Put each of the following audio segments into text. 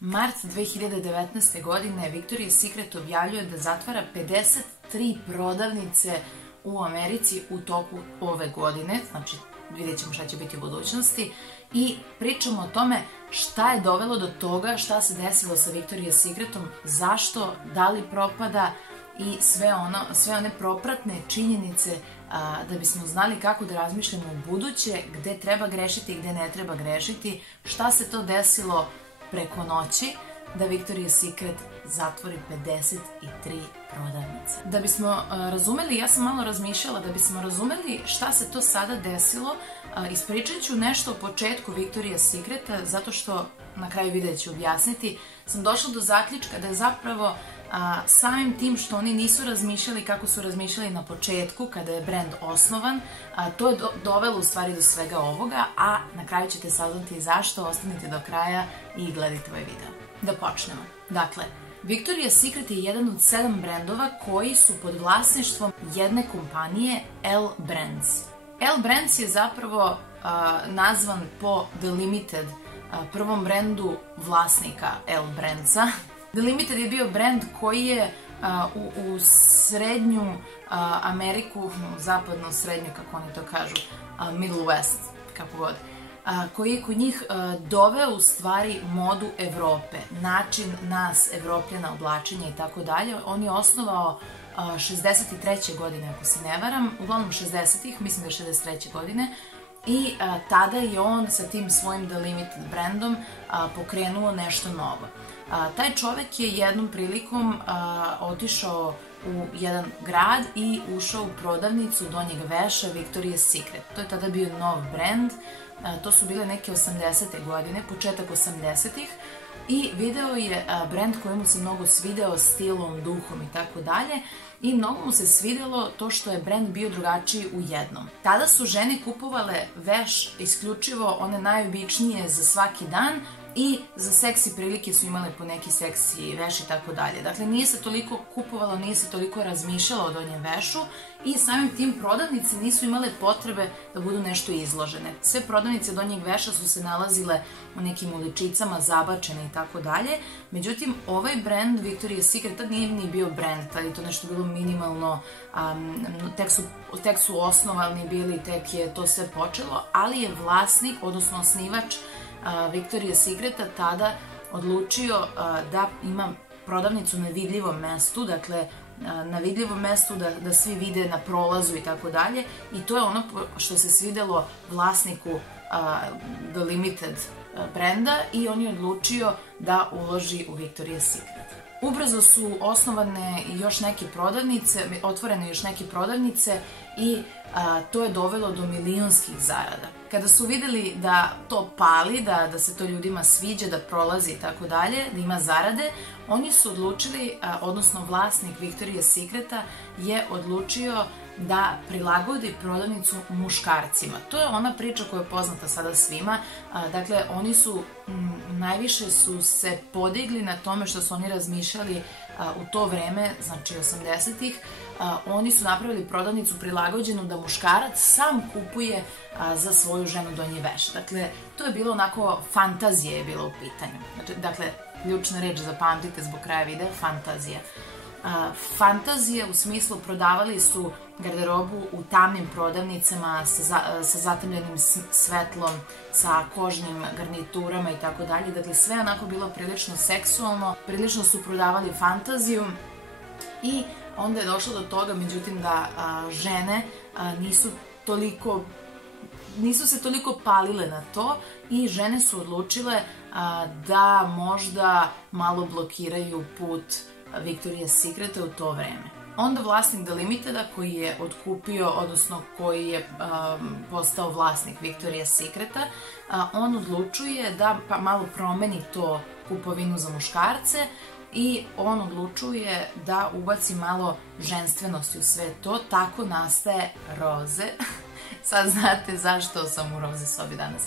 Mart 2019. godine Victoria's Secret objavljuje da zatvara 53 prodavnice u Americi u toku ove godine, znači vidjet ćemo šta će biti u budućnosti, i pričamo o tome šta je dovelo do toga, šta se desilo sa Victoria's Secretom, zašto, da li propada i sve one propratne činjenice da bismo znali kako da razmišljamo u buduće, gde treba grešiti i gde ne treba grešiti, šta se to desilo preko noći da Victoria's Secret zatvori 53 prodavnice. Da bismo razumeli, ja sam malo razmišljala, da bismo razumeli šta se to sada desilo, ispričat ću nešto o početku Victoria's Secreta, zato što na kraju videa ću objasniti, sam došla do zaključka da je zapravo samim tim što oni nisu razmišljali kako su razmišljali na početku kada je brand osnovan, to je dovelo u stvari do svega ovoga, a na kraju ćete saznati zašto. Ostanite do kraja i gledajte ovaj video. Da počnemo. Dakle, Victoria's Secret je jedan od 7 brendova koji su pod vlasništvom jedne kompanije L Brands. L Brands je zapravo nazvan po The Limited, prvom brendu vlasnika L Brandsa. The Limited je bio brend koji je u srednju Ameriku, zapadnu srednju, kako oni to kažu, Middle West, kako god, koji je kod njih doveo u stvari modu Evrope, način nas, Evropljana, oblačenja i tako dalje. On je osnovao 63. godine, ako se ne varam, uglavnom 60-ih, mislim da je 63. godine, i tada je on sa tim svojim The Limited brandom pokrenuo nešto novo. Taj čovek je jednom prilikom otišao u jedan grad i ušao u prodavnicu donjeg veša Victoria's Secret. To je tada bio nov brand, to su bile neke 80. godine, početak 80-ih, i video je brand koji mu se mnogo svideo stilom, duhom i tako dalje, i mnogo mu se svidelo to što je brand bio drugačiji u jednom. Tada su žene kupovale veš isključivo one najobičnije za svaki dan i za seksi prilike su imale po neki seksi veš i tako dalje. Dakle, nije se toliko kupovalo, nije se toliko razmišljalo o donjem vešu i samim tim prodavnice nisu imale potrebe da budu nešto izložene. Sve prodavnice donjeg veša su se nalazile u nekim uličicama, zabačene i tako dalje. Međutim, ovaj brand Victoria's Secret tad nije ni bio brand, tad je to nešto bilo minimalno, tek su osnovani bili, tek je to sve počelo, ali je vlasnik, odnosno osnivač Victoria's Secreta tada odlučio da ima prodavnicu na vidljivom mestu, dakle na vidljivom mestu da svi vide na prolazu i tako dalje, i to je ono što se svidelo vlasniku The Limited brenda, i on je odlučio da uloži u Victoria's Secret. Ubrzo su osnovane još neke prodavnice, otvorene još neke prodavnice, i to je dovelo do milionskih zarada. Kada su videli da to pali, da se to ljudima sviđa, da prolazi i tako dalje, da ima zarade, oni su odlučili, odnosno vlasnik Victoria's Secreta je odlučio da prilagodi prodavnicu muškarcima. To je ona priča koja je poznata sada svima. Dakle, oni su najviše su se podigli na tome što su oni razmišljali u to vreme, znači 80-ih. Oni su napravili prodavnicu prilagođenu da muškarac sam kupuje za svoju ženu donji veš. Dakle, to je bilo onako, fantazija je bila u pitanju. Dakle, ključna reč, zapamtite zbog kraja videa, fantazija. Fantazije u smislu prodavali su garderobu u tamnim prodavnicama sa zatemljenim svetlom, sa kožnim garniturama i tako dalje. Dakle, sve onako bilo prilično seksualno, prilično su prodavali fantaziju, i onda je došlo do toga, međutim, da žene nisu se toliko palile na to, i žene su odlučile da možda malo blokiraju put Victoria's Secreta u to vreme. Onda vlasnik The Limiteda, koji je otkupio, odnosno koji je postao vlasnik Victoria's Secreta, on odlučuje da malo promeni to kupovinu za muškarce, i on odlučuje da ubaci malo ženstvenosti u sve to. Tako nastaje Roze. Sad znate zašto sam u Roze sobi danas.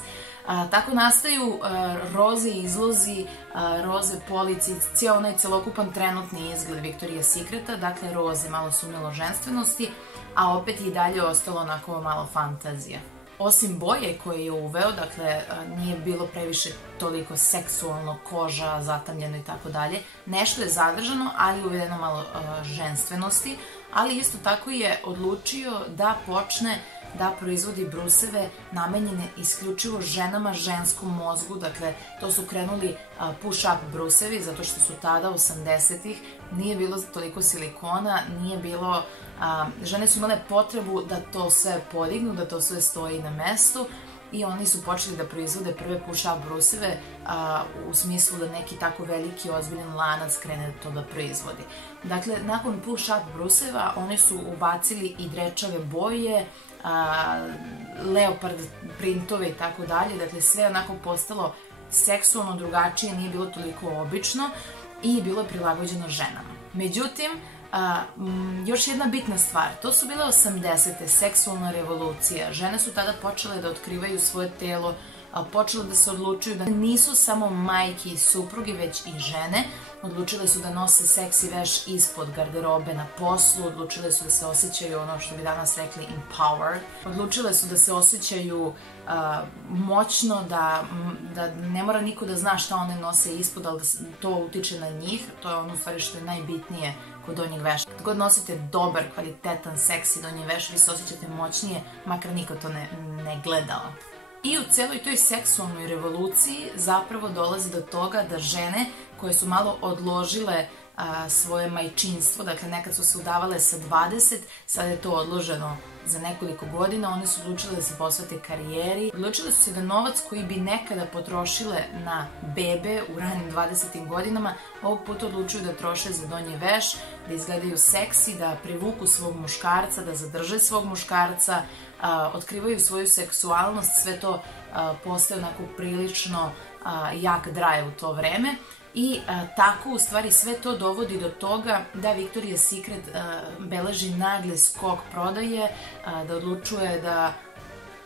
Tako nastaju roze izlozi, roze polici, cijel onaj celokupan trenutni izgled Victoria's Secreta. Dakle, roze malo su umelo ženstvenosti, a opet i dalje ostalo onako malo fantazija. Osim boje koje je uveo, dakle nije bilo previše toliko seksualno, koža, zatamljeno i tako dalje, nešto je zadržano, ali uvedeno malo ženstvenosti, ali isto tako je odlučio da počne da proizvodi bruseve namenjene isključivo ženama, ženskom mozgu, dakle to su krenuli push-up brusevi, zato što su tada 80-ih nije bilo toliko silikona, nije bilo, žene su imale potrebu da to sve podignu, da to sve stoji na mestu i oni su počeli da proizvode prve push-up bruseve u smislu da neki tako veliki ozbiljan lanac krene to da proizvodi. Dakle, nakon push-up bruseva oni su ubacili i drečave boje, leopard printove i tako dalje, dakle sve onako postalo seksualno drugačije, nije bilo toliko obično i bilo je prilagođeno ženama. Međutim, još jedna bitna stvar, to su bile 80-te, seksualna revolucija, žene su tada počele da otkrivaju svoje telo, počele da se odlučuju da nisu samo majke i supruge, već i žene. Odlučile su da nose seksi veš ispod garderobe na poslu, odlučile su da se osjećaju, ono što bi danas rekli, empowered. Odlučile su da se osjećaju moćno, da ne mora niko da zna šta one nose ispod, ali da to utiče na njih. To je ono u stvari što je najbitnije kod donjeg veša. Kad god nosite dobar, kvalitetan, seksi donji veš, vi se osjećate moćnije, makar niko to ne gledao. I u celoj toj seksualnoj revoluciji zapravo dolazi do toga da žene koje su malo odložile svoje majčinstvo, dakle nekad su se udavale sa 20, sada je to odloženo za nekoliko godina, one su odlučile da se posvete karijeri, odlučile su se da novac koji bi nekada potrošile na bebe u ranim 20. godinama, ovog puta odlučuju da troše za donji veš, da izgledaju seksi, da privuku svog muškarca, da zadrže svog muškarca, otkrivaju svoju seksualnost, sve to postaje onako prilično jak drive u to vreme. I tako u stvari sve to dovodi do toga da Victoria's Secret beleži nagli skok prodaje, da odlučuje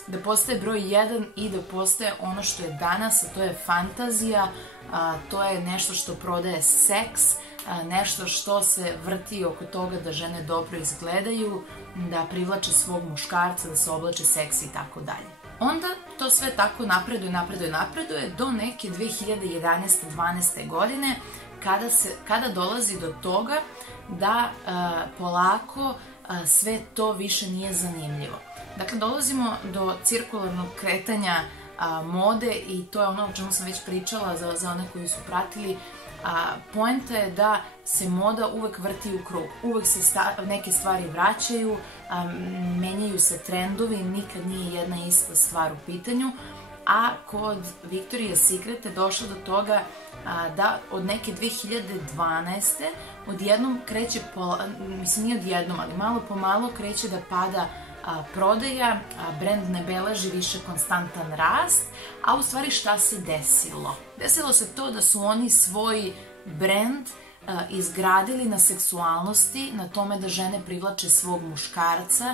da postaje broj 1 i da postaje ono što je danas, a to je fantazija, to je nešto što prodaje seks, nešto što se vrti oko toga da žene dobro izgledaju, da privlače svog muškarca, da se oblače seksi i tako dalje. Onda to sve tako napreduje do neke 2011-12. godine kada dolazi do toga da polako sve to više nije zanimljivo. Dakle, dolazimo do cirkularnog kretanja mode i to je ono o čemu sam već pričala za one koji su pratili. Poenta je da se moda uvek vrti u krug, uvek se neke stvari vraćaju, menjaju se trendovi, nikad nije jedna ista stvar u pitanju, a kod Victoria's Secret je došlo do toga da od neke 2012. odjednom kreće, mislim nije odjednom, ali malo po malo kreće da pada prodaja, brend ne beleži više konstantan rast, a u stvari šta se desilo? Desilo se to da su oni svoj brend izgradili na seksualnosti, na tome da žene privlače svog muškarca,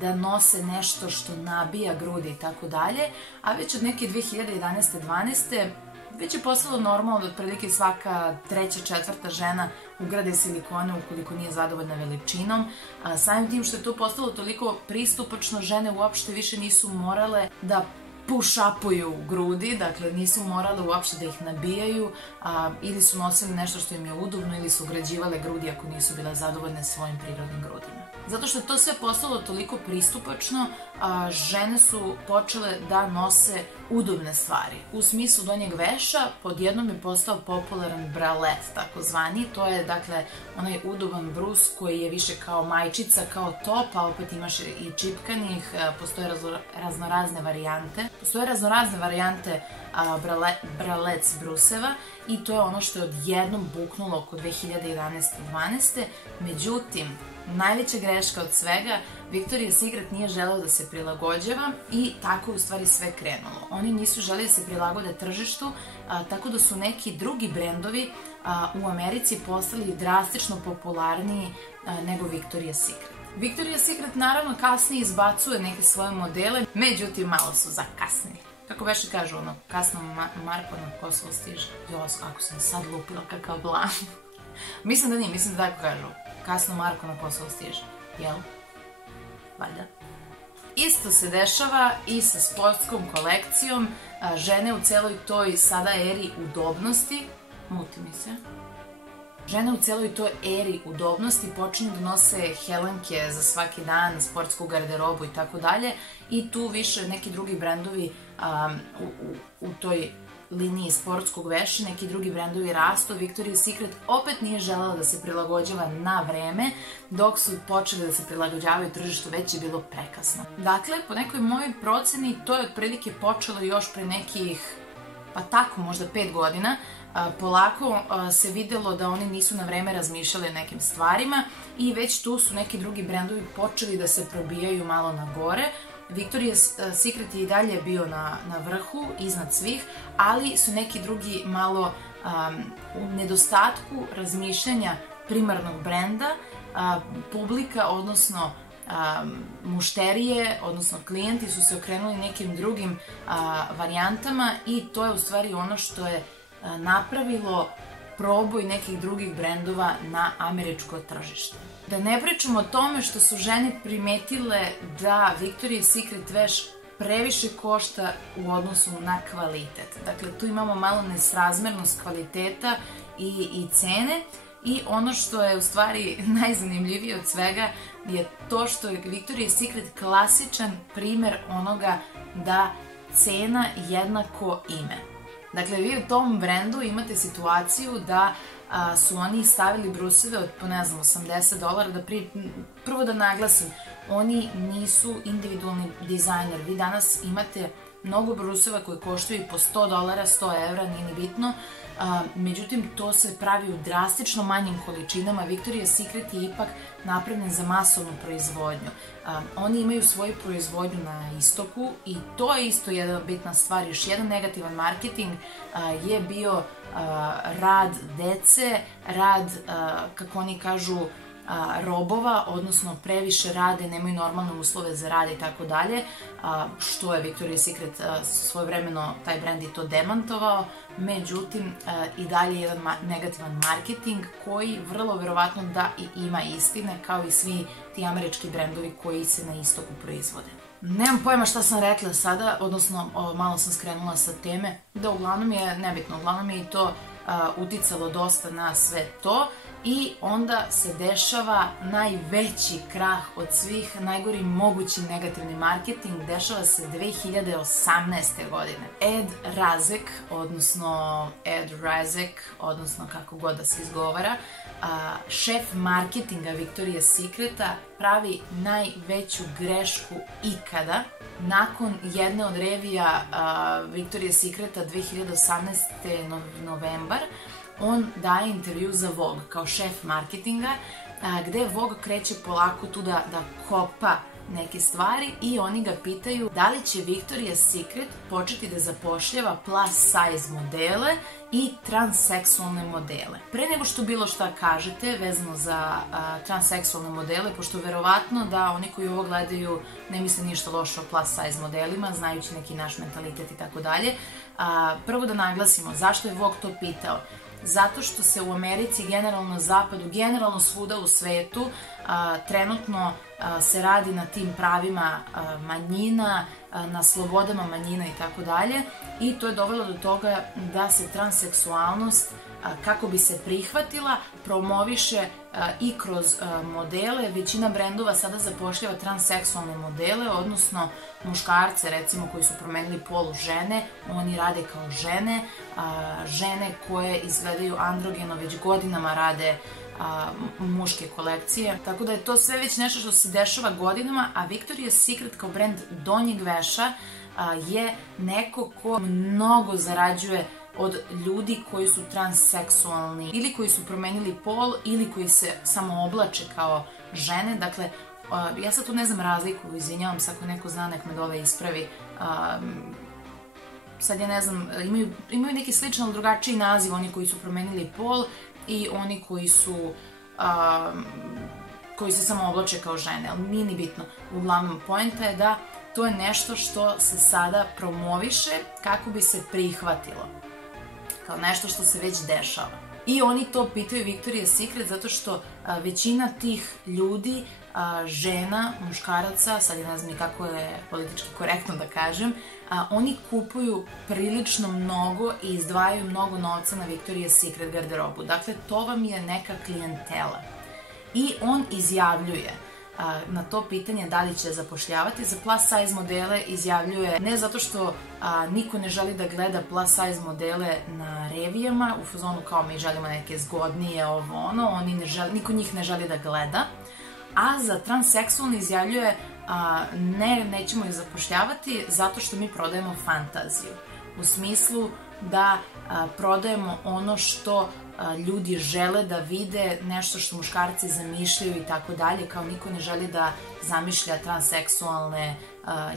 da nose nešto što nabija grudi i tako dalje, a već od neke 2011-12. već je postalo normalno da otprilike svaka treća, četvrta žena ugrade silikone ukoliko nije zadovoljna veličinom. Samim tim što je to postalo toliko pristupačno, žene uopšte više nisu morale da push-upuju grudi, dakle nisu morale uopšte da ih nabijaju, ili su nosili nešto što im je udobno ili su ugrađivale grudi ako nisu bile zadovoljne svojim prirodnim grudima. Zato što je to sve postalo toliko pristupačno, žene su počele da nose udobne stvari. U smislu donjeg veša podjednom je postao popularan bralet, takozvani. To je, dakle, onaj udoban brus koji je više kao majčica, kao top, a opet imaš i čipkanih, postoje raznorazne varijante. Postoje raznorazne varijante bralets bruseva i to je ono što je odjednom buknulo oko 2011-12. Međutim, najveća greška od svega, Victoria's Secret nije želeo da se prilagođava i tako je u stvari sve krenulo. Oni nisu želeli da se prilagode tržištu, tako da su neki drugi brendovi u Americi postali drastično popularniji nego Victoria's Secret. Victoria's Secret naravno kasnije izbacuje neke svoje modele, međutim malo su zakasnili. Kako beše kažu, ono, kasno Marko na Kosovo stiže. Jos, ako sam sad lupila kakav blan. Mislim da nije, mislim da tako kažu. Kasno Marko na Kosovo stiže. Jel? Valjda. isto se dešava i sa sportskom kolekcijom. Žene u celoj toj sada eri udobnosti, muti mi se, žene u celoj toj eri udobnosti počinju da nose helenke za svaki dan, sportsku garderobu i tako dalje, i tu više neki drugi brendovi u toj liniji sportskog veša, neki drugi brendovi rastu. Victoria's Secret opet nije želela da se prilagođava na vreme, dok su počeli da se prilagođavaju tržištu, već je bilo prekasno. Dakle, po nekoj mojoj proceni, to je otprilike počelo još pre nekih, pa tako, možda 5 godina. Polako se videlo da oni nisu na vreme razmišljali o nekim stvarima i već tu su neki drugi brendovi počeli da se probijaju malo na gore. Victoria's Secret je i dalje bio na vrhu, iznad svih, ali su neki drugi malo u nedostatku razmišljanja primarnog brenda, publika, odnosno mušterije, odnosno klijenti su se okrenuli nekim drugim varijantama, i to je u stvari ono što je napravilo proboj nekih drugih brendova na američko tržište. Da ne pričamo o tome što su žene primetile da Victoria's Secret veš previše košta u odnosu na kvalitet. Dakle, tu imamo malo nesrazmernost kvaliteta i cene, i ono što je u stvari najzanimljivije od svega je to što je Victoria's Secret klasičan primer onoga da cena jednako ime. Dakle, vi u tom brendu imate situaciju da su oni stavili bruseve od, po ne znam, $80, prvo da naglasim, oni nisu individualni dizajner. Vi danas imate mnogo bruseva koji koštuju po $100, €100, nije ni bitno, međutim to se pravi u drastično manjim količinama. Victoria's Secret je ipak napravljen za masovnu proizvodnju. Oni imaju svoju proizvodnju na istoku i to je isto jedna bitna stvar. Još jedan negativan marketing je bio rad dece, rad, kako oni kažu, robova, odnosno previše rade, nemaju normalne uslove za rad i tako dalje, što je Victoria's Secret svojevremeno, taj brand je to demantovao. Međutim, i dalje jedan negativan marketing koji vrlo verovatno da i ima istine, kao i svi ti američki brendovi koji se na istoku proizvode. Nemam pojma šta sam rekla sada, odnosno malo sam skrenula sa teme, da uglavnom je nebitno, uglavnom je i to uticalo dosta na sve to. I onda se dešava najveći krah od svih, najgori mogući negativni marketing, dešava se 2018. godine. Ed Razek, odnosno kako god da se izgovara, šef marketinga Victoria's Secreta, pravi najveću grešku ikada. Nakon jedne od revija Victoria's Secreta 2018. novembar, on daje intervju za Vogue kao šef marketinga, gde Vogue kreće polako tu da kopa neke stvari i oni ga pitaju da li će Victoria's Secret početi da zapošljava plus size modele i transseksualne modele. Pre nego što bilo šta kažete vezano za transseksualne modele, pošto verovatno da oni koji ovo gledaju ne misle ništa loše o plus size modelima, znajući neki naš mentalitet i tako dalje, prvo da naglasimo zašto je Vogue to pitao. Zato što se u Americi, generalno zapadu, generalno svuda u svetu, trenutno se radi na tim pravima manjina, na slobodama manjina i tako dalje, i to je dovelo do toga da se transseksualnost, kako bi se prihvatila, promoviše i kroz modele. Većina brendova sada zapošljava transseksualne modele, odnosno muškarce, recimo, koji su promenili pol žene, oni rade kao žene, žene koje izgledaju androgeno već godinama rade muške kolekcije, tako da je to sve već nešto što se dešava godinama, a Victoria's Secret kao brend donjeg veša je neko ko mnogo zarađuje od ljudi koji su transseksualni ili koji su promenili pol ili koji se samo oblače kao žene. Dakle, ja sad tu ne znam razliku, izvinjavam se ako neko zna, nek me dole ispravi. Sad ja ne znam, imaju neki sličan ali drugačiji naziv, oni koji su promenili pol i oni koji se samo oblače kao žene, ali nije ni bitno. Uglavnom, poenta je da to je nešto što se sada promoviše kako bi se prihvatilo, kao nešto što se već dešava. I oni to pitaju Victoria's Secret zato što većina tih ljudi, žena, muškaraca, sad ne znam ni kako je politički korektno da kažem, oni kupuju prilično mnogo i izdvajaju mnogo novca na Victoria's Secret garderobu. Dakle, to vam je neka klijentela. I on izjavljuje na to pitanje da li će zapošljavati za plus size modele, izjavljuje ne zato što niko ne želi da gleda plus size modele na revijama, u fazonu kao mi želimo neke zgodnije ovo ono, niko njih ne želi da gleda, a za transseksualni izjavljuje nećemo ih zapošljavati zato što mi prodajemo fantaziju. U smislu da prodajemo ono što ljudi žele da vide, nešto što muškarci zamišljaju i tako dalje, kao niko ne želi da zamišlja transseksualne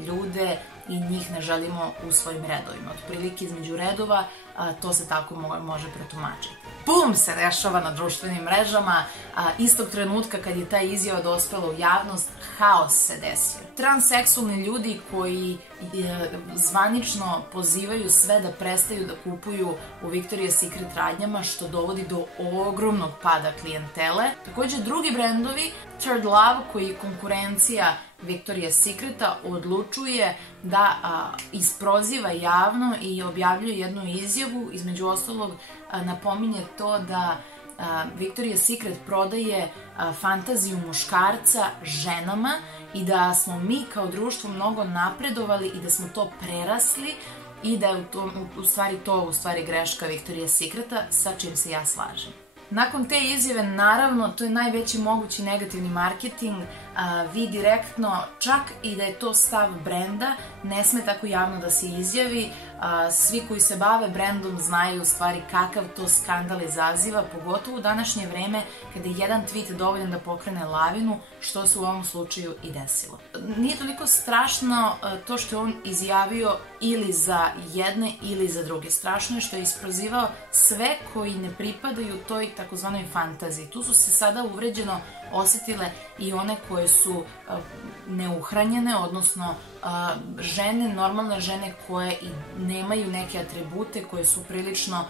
ljude i njih ne želimo u svojim redovima. Otprilike između redova to se tako može pretumačiti. Bum se dešava na društvenim mrežama, istog trenutka kad je ta izjava dospela u javnost, haos se desio. Transseksualni ljudi koji zvanično pozivaju sve da prestaju da kupuju u Victoria's Secret radnjama, što dovodi do ogromnog pada klijentele. Takođe, drugi brendovi, Third Love, koji je konkurencija Victoria's Secreta, odlučuje da isproziva javno i objavljuje jednu izjavu, između ostalog napominje to da Victoria's Secret prodaje fantaziju muškarca ženama i da smo mi kao društvo mnogo napredovali i da smo to prerasli i da je u stvari greška Victoria's Secreta, sa čim se ja slažem. Nakon te izjave, naravno, to je najveći mogući negativni marketing, vi direktno, čak i da je to stav brenda, ne sme tako javno da se izjavi. Svi koji se bave brendom znaju u stvari kakav to skandal izaziva, pogotovo u današnje vreme kada je jedan tweet dovoljan da pokrene lavinu, što se u ovom slučaju i desilo. Nije toliko strašno to što je on izjavio ili za jedne ili za druge. Strašno je što je isprozivao sve koji ne pripadaju toj takozvanoj fantaziji. Tu su se sada uvređeno osetile i one koje su neuhranjene, odnosno žene, normalne žene koje i nemaju neke atribute, koje su prilično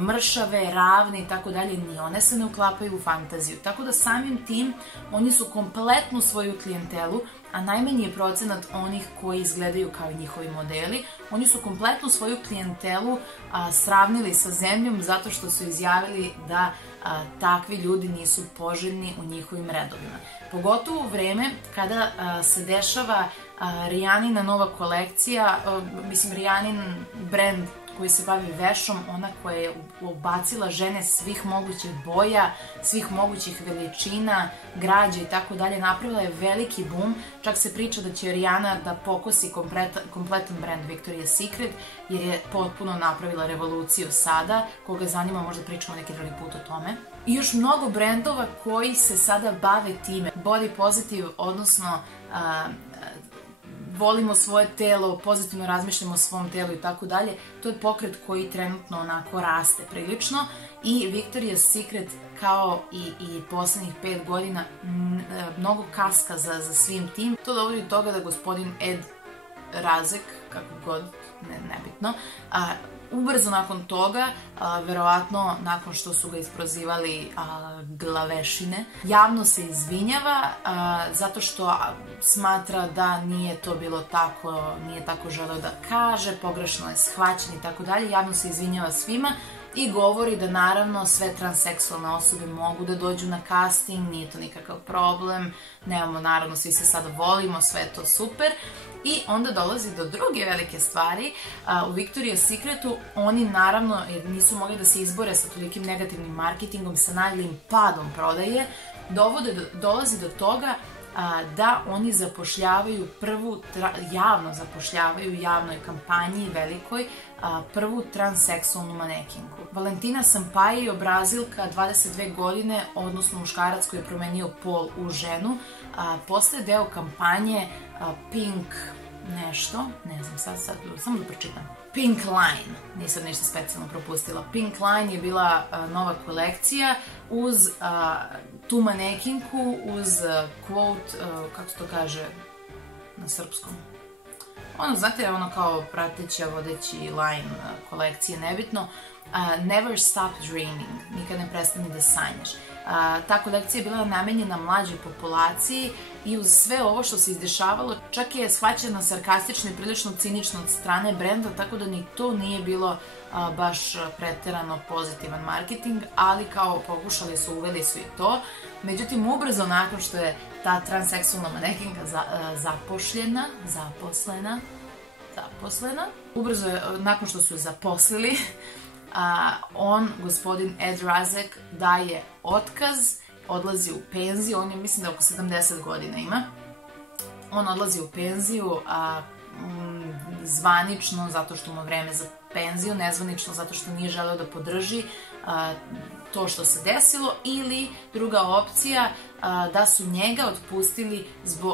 mršave, ravne i tako dalje, ni one se ne uklapaju u fantaziju. Tako da samim tim oni su kompletnu svoju klijentelu, a najmanji je procenat onih koji izgledaju kao i njihovi modeli, oni su kompletnu svoju klijentelu sravnili sa zemljom zato što su izjavili da takvi ljudi nisu poželjni u njihovim redovima. Pogotovo u vreme kada se dešava Rihanina nova kolekcija, Rihanin brend koji se bavi vešom, ona koja je ubacila žene svih mogućih boja, svih mogućih veličina, građa i tako dalje, napravila je veliki boom. Čak se priča da će Rihanna da pokosi kompletan brend Victoria's Secret, jer je potpuno napravila revoluciju sada. Koga zanima, možda pričamo neki drugi put o tome. I još mnogo brendova koji se sada bave time. Body positive, odnosno volimo svoje telo, pozitivno razmišljamo o svom telu i tako dalje. To je pokret koji trenutno onako raste prilično i Victoria's Secret kao i poslednjih 5 godina mnogo kaska za svim tim. To dovodi do toga da gospodin Ed Razek, kako god, nebitno, ubrzo nakon toga, verovatno nakon što su ga isprozivali glavešine, javno se izvinjava zato što smatra da nije to bilo tako, nije tako želeo da kaže, pogrešno je shvaćen i tako dalje. Javno se izvinjava svima i govori da naravno sve transseksualne osobe mogu da dođu na casting, nije to nikakav problem, nemamo, naravno, svi se sada volimo, sve je to super. I onda dolazi do druge velike stvari. U Victoria's Secretu oni naravno, jer nisu mogli da se izbore sa tolikim negativnim marketingom, sa naglim padom prodaje, dolazi do toga da oni zapošljavaju javno zapošljavaju u javnoj kampanji velikoj prvu transseksualnu manekinku. Valentina Sampaio, Brazilka, 22 godine, odnosno muškarac koji je promenio pol u ženu, postaje deo kampanje Pink nešto, ne znam, sad, samo da pročitam. Pink Line, nisam ništa specijalno propustila. Pink Line je bila nova kolekcija uz tu manekinku, uz quote, kako se to kaže na srpskom? Ono, znate, ono kao prateća, vodeći line kolekcije, nebitno. Never Stop Dreaming, nikad ne prestani da sanjaš. Ta kolekcija je bila namenjena mlađoj populaciji i uz sve ovo što se izdešavalo, čak je shvaćena sarkastično i prilično cinično od strane brenda, tako da ni to nije bilo baš preterano pozitivan marketing, ali kao pokušali su, uveli su i to. Međutim, ubrzo nakon što je ta transseksualna manekinka zaposlena, ubrzo je, nakon što su je zaposlili, gospodin Ed Razek daje otkaz, odlazi u penziju, on je mislim da oko 70 godina ima, on odlazi u penziju, zvanično zato što ima vreme za penziju, nezvanično zato što nije želeo da podrži to što se desilo, ili druga opcija da su njega otpustili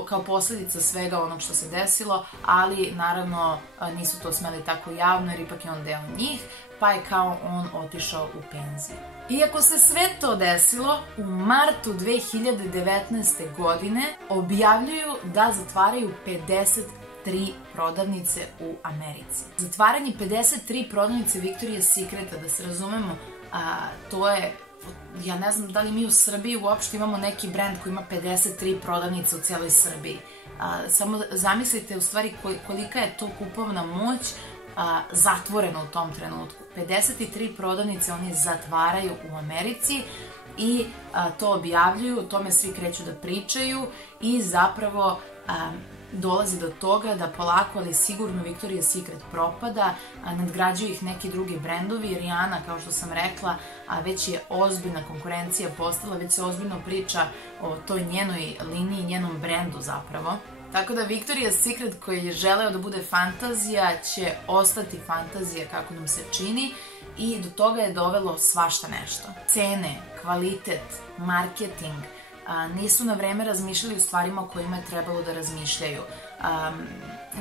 kao posljedica svega onog što se desilo, ali naravno nisu to smeli tako javno jer ipak je on deo njih, pa je kao on otišao u penziju. Iako se sve to desilo, u martu 2019. godine objavljuju da zatvaraju 53 prodavnice u Americi. Zatvaranje 53 prodavnice Victoria's Secreta, da se razumemo, to je, ja ne znam da li mi u Srbiji uopšte imamo neki brend koji ima 53 prodavnice u cijeloj Srbiji. Samo zamislite u stvari kolika je to kupovna moć zatvorena u tom trenutku. 53 prodavnice oni zatvaraju u Americi i to objavljuju, o tome svi kreću da pričaju i zapravo dolazi do toga da polako, ali sigurno Victoria's Secret propada, nadgrađuju ih neki drugi brendovi. Rihanna, kao što sam rekla, već je ozbiljna konkurencija postala, već se ozbiljno priča o toj njenoj liniji, njenom brendu zapravo. Tako da Victoria's Secret, koji je želeo da bude fantazija, će ostati fantazija kako nam se čini i do toga je dovelo svašta nešto. Cene, kvalitet, marketing, nisu na vreme razmišljali o stvarima o kojima je trebalo da razmišljaju.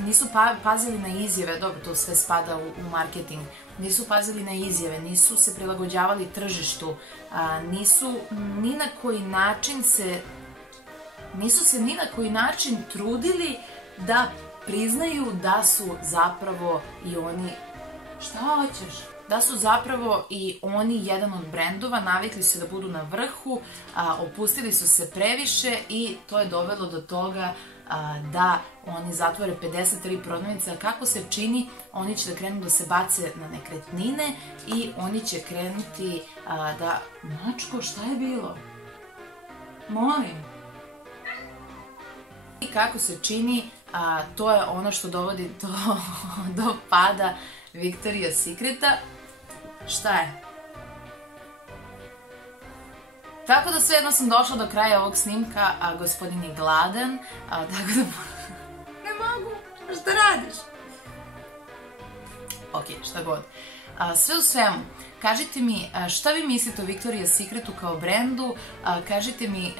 Nisu pazili na izjave, dobro, to sve spada u marketing, nisu pazili na izjave, nisu se prilagođavali tržištu, nisu se ni na koji način trudili da priznaju da su zapravo i oni, šta hoćeš? Da su zapravo i oni jedan od brendova, navikli su da budu na vrhu, opustili su se previše i to je dovelo do toga da oni zatvore 53 prodavnice, a kako se čini, oni će da krenu da se bace na nekretnine i oni će krenuti da... Mačko, šta je bilo? Molim. I kako se čini, to je ono što dovodi do pada Victoria's Secreta. Šta je? Tako da svejedno sam došla do kraja ovog snimka, a gospodin je gladan, tako da... Ne mogu, šta radiš? Ok, šta god. Sve u svemu, kažite mi šta vi mislite o Victoria's Secretu kao brendu, kažite mi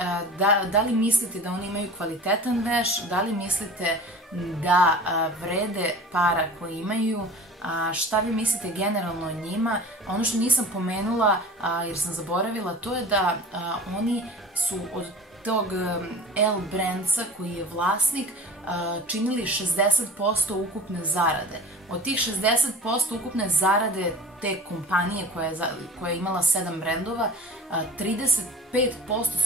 da li mislite da oni imaju kvalitetan veš, da li mislite da vrede para koje imaju, šta vi mislite generalno o njima. Ono što nisam pomenula, jer sam zaboravila, to je da oni su od tog L Brandsa koji je vlasnik činili 60% ukupne zarade. Od tih 60% ukupne zarade te kompanije koja je imala 7 brendova, 35%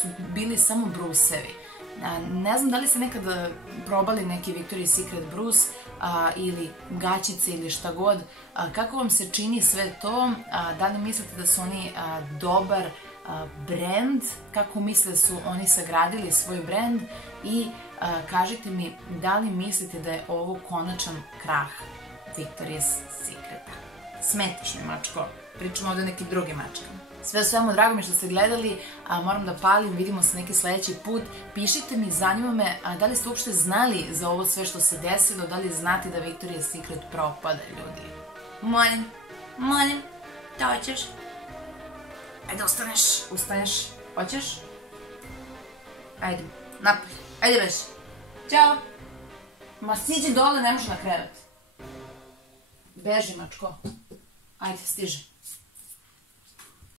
su bili samo brusevi. Ne znam da li ste nekada probali neki Victoria's Secret brus ili gaćice ili šta god. Kako vam se čini sve to? Da li mislite da su oni dobar brand? Kako mislite da su oni sagradili svoj brand? I kažite mi da li mislite da je ovo konačan krah Victoria's Secreta? Smetiš mi, mačko. Pričamo ovdje o nekim drugim mačkama. Sve u svemu, drago mi što ste gledali, moram da palim, vidimo se neki sledeći put. Pišite mi, zanima me da li ste uopšte znali za ovo sve što se desilo, da li znate da Victoria's Secret propada, ljudi. Molim, da hoćeš? Ajde, ustaneš, hoćeš? Ajde, napolje, ajde već. Ćao. Ma siđi dole, ne može na krevet. Beži, mačko. Ajde, stiže.